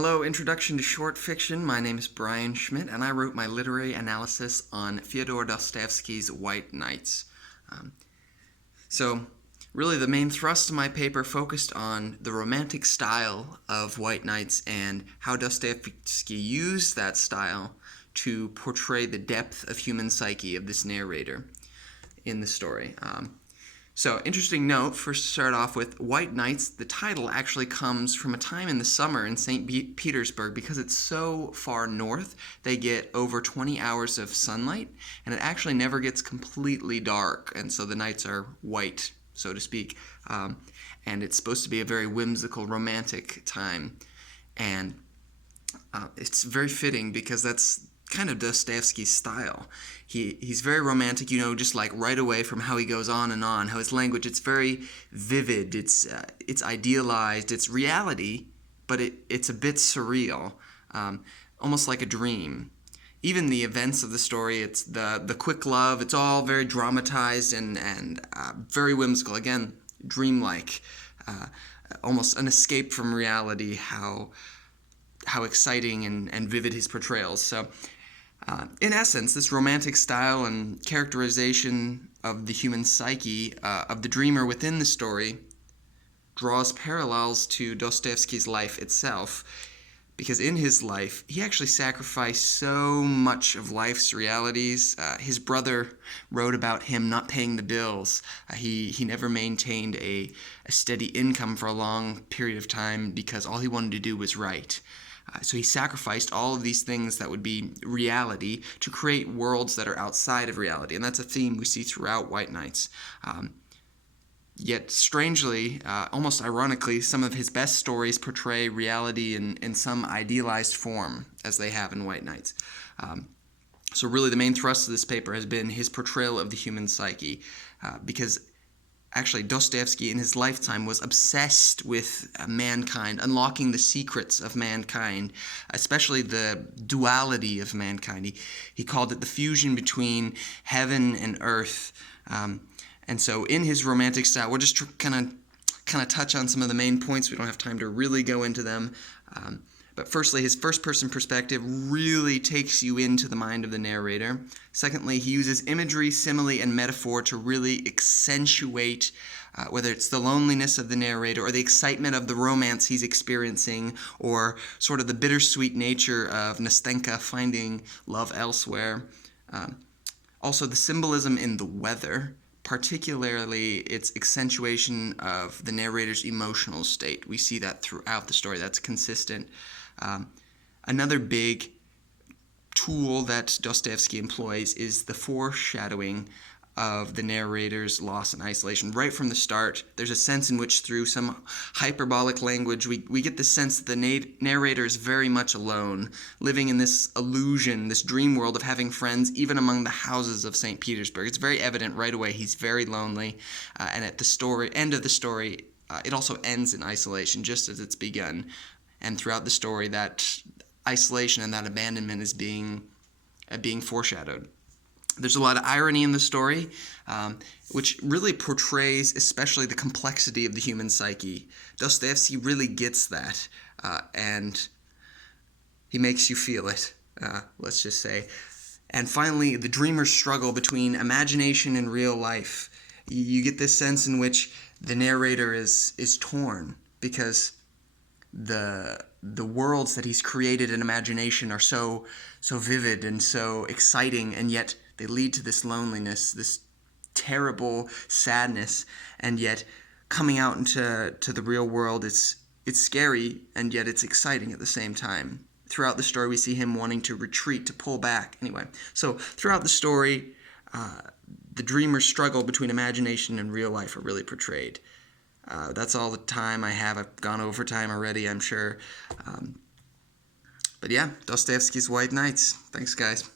Hello, Introduction to Short Fiction. My name is Brian Schmidt, and I wrote my literary analysis on Fyodor Dostoevsky's White Nights. So, really, the main thrust of my paper focused on the romantic style of White Nights and how Dostoevsky used that style to portray the depth of human psyche of this narrator in the story. So, interesting note, first to start off with, White Nights, the title actually comes from a time in the summer in St. Petersburg. Because it's so far north, they get over 20 hours of sunlight, and it actually never gets completely dark, and so the nights are white, so to speak. And it's supposed to be a very whimsical, romantic time. And it's very fitting because that's kind of Dostoevsky's style. He's very romantic, just like right away from how he goes on and on, how his language, it's very vivid, it's idealized, it's reality, but it's a bit surreal, almost like a dream. Even the events of the story, it's the quick love, it's all very dramatized and very whimsical, again, dreamlike, almost an escape from reality, how exciting and vivid his portrayals. So, in essence, this romantic style and characterization of the human psyche, of the dreamer within the story, draws parallels to Dostoevsky's life itself, because in his life, he actually sacrificed so much of life's realities. His brother wrote about him not paying the bills. He never maintained a steady income for a long period of time because all he wanted to do was write. So he sacrificed all of these things that would be reality to create worlds that are outside of reality. And that's a theme we see throughout White Nights. Yet strangely, almost ironically, some of his best stories portray reality in some idealized form, as they have in White Nights. So really the main thrust of this paper has been his portrayal of the human psyche, because actually, Dostoevsky in his lifetime was obsessed with mankind, unlocking the secrets of mankind, especially the duality of mankind. He called it the fusion between heaven and earth. And so in his romantic style, we'll just kind of touch on some of the main points. We don't have time to really go into them. But firstly, his first-person perspective really takes you into the mind of the narrator. Secondly, he uses imagery, simile, and metaphor to really accentuate whether it's the loneliness of the narrator or the excitement of the romance he's experiencing, or sort of the bittersweet nature of Nastenka finding love elsewhere. Also, the symbolism in the weather, particularly its accentuation of the narrator's emotional state. We see that throughout the story. That's consistent. Another big tool that Dostoevsky employs is the foreshadowing of the narrator's loss and isolation. Right from the start, there's a sense in which through some hyperbolic language, we get the sense that the narrator is very much alone, living in this illusion, this dream world of having friends, even among the houses of St. Petersburg. It's very evident right away he's very lonely, and at the end of the story, it also ends in isolation, just as it's begun. And throughout the story, that isolation and that abandonment is being foreshadowed. There's a lot of irony in the story, which really portrays especially the complexity of the human psyche. Dostoevsky really gets that, and he makes you feel it, let's just say. And finally, the dreamer's struggle between imagination and real life. You get this sense in which the narrator is torn, because the worlds that he's created in imagination are so vivid and so exciting, and yet they lead to this loneliness, this terrible sadness, and yet coming out into the real world, it's scary, and yet it's exciting at the same time. Throughout the story, we see him wanting to retreat, to pull back. Anyway, so throughout the story, the dreamer's struggle between imagination and real life are really portrayed. That's all the time I have. I've gone over time already, I'm sure. But yeah, Dostoevsky's White Nights. Thanks, guys.